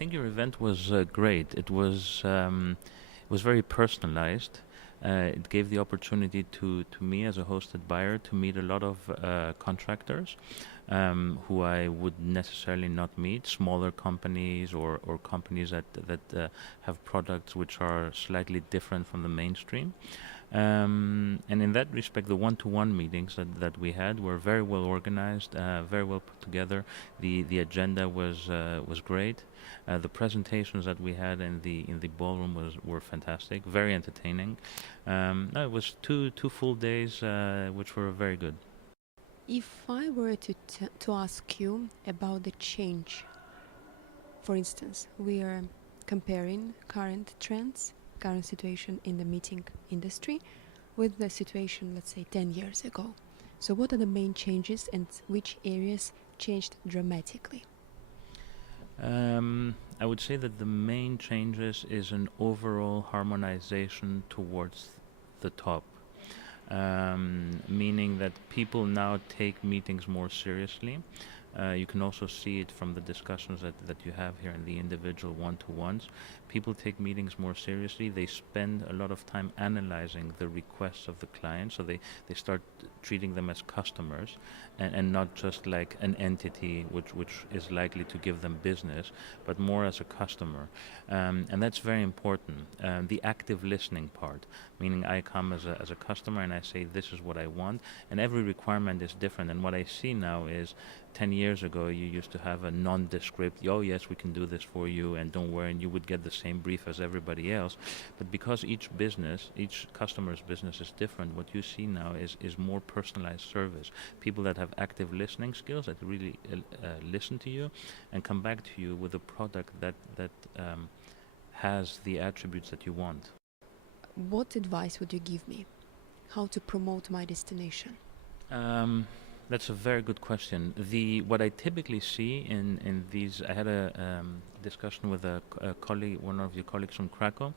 think your event was great. It was very personalized. It gave the opportunity to me as a hosted buyer to meet a lot of contractors who I would necessarily not meet, smaller companies or companies that have products which are slightly different from the mainstream. And in that respect, the one-to-one meetings that we had were very well organized, very well put together. The agenda was great. The presentations that we had in the ballroom were fantastic, very entertaining. No, it was two full days, which were very good. If I were to ask you about the change, for instance, we are comparing current trends, current situation in the meeting industry with the situation, let's say, 10 years ago. So what are the main changes and which areas changed dramatically? I would say that the main changes is an overall harmonization towards the top, meaning that people now take meetings more seriously. You can also see it from the discussions that you have here in the individual one-to-ones. People take meetings more seriously. They spend a lot of time analyzing the requests of the client, so they start treating them as customers and not just like an entity which is likely to give them business, but more as a customer. And that's very important. The active listening part, meaning I come as a customer and I say, this is what I want, and every requirement is different. And what I see now is 10 years ago, you used to have a nondescript, oh yes, we can do this for you, and don't worry, and you would get the same brief as everybody else. But because each customer's business is different, what you see now is more personalized service. People that have active listening skills, that really listen to you and come back to you with a product that has the attributes that you want. What advice would you give me? How to promote my destination? That's a very good question. What I typically see in these, I had a discussion with a colleague, one of your colleagues from Krakow.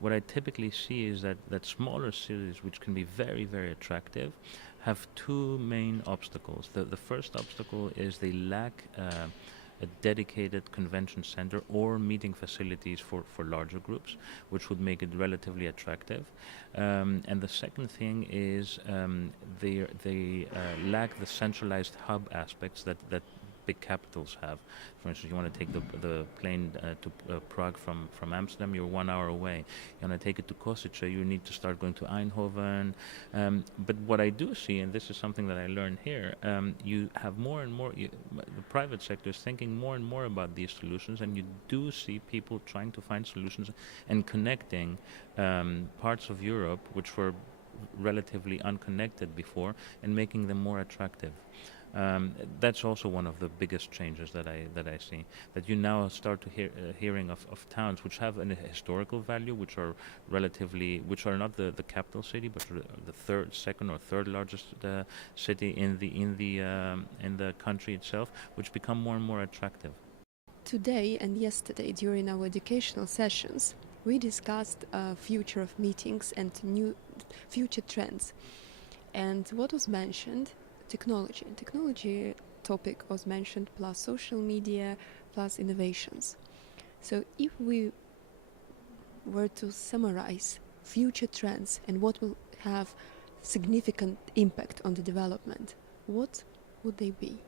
What I typically see is that smaller cities, which can be very, very attractive, have two main obstacles. The first obstacle is they lack a dedicated convention center or meeting facilities for larger groups, which would make it relatively attractive. And the second thing is they lack the centralized hub aspects that big capitals have. For instance, you want to take the plane to Prague from Amsterdam, you're 1 hour away. You want to take it to Košice, you need to start going to Eindhoven. But what I do see, and this is something that I learned here, you have more and more, the private sector is thinking more and more about these solutions, and you do see people trying to find solutions and connecting parts of Europe which were relatively unconnected before and making them more attractive. That's also one of the biggest changes that I see. That you now start to hearing of towns which have a historical value, which are not the capital city, but the second or third largest city in the country itself, which become more and more attractive. Today and yesterday, during our educational sessions, we discussed future of meetings and new future trends. And what was mentioned? Technology. Technology topic was mentioned, plus social media, plus innovations. So if we were to summarize future trends and what will have significant impact on the development, what would they be?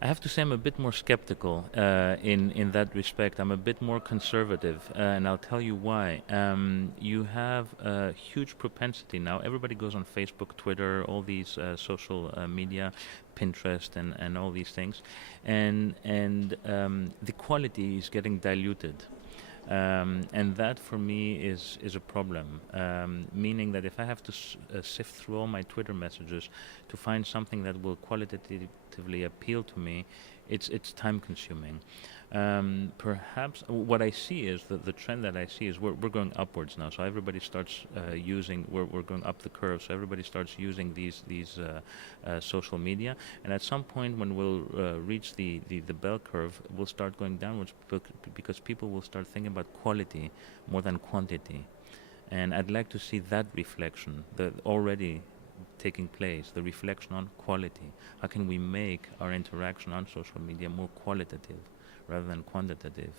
I have to say I'm a bit more skeptical in that respect. I'm a bit more conservative, and I'll tell you why. You have a huge propensity now. Everybody goes on Facebook, Twitter, all these social media, Pinterest, and all these things, and the quality is getting diluted. And that for me is a problem, meaning that if I have to sift through all my Twitter messages to find something that will qualitatively appeal to me, it's time consuming. Perhaps what I see is that the trend that I see is we're going upwards now. So everybody starts we're going up the curve. So everybody starts using these social media, and at some point when we'll reach the bell curve, we'll start going downwards because people will start thinking about quality more than quantity. And I'd like to see that reflection already taking place, the reflection on quality. How can we make our interaction on social media more qualitative rather than quantitative.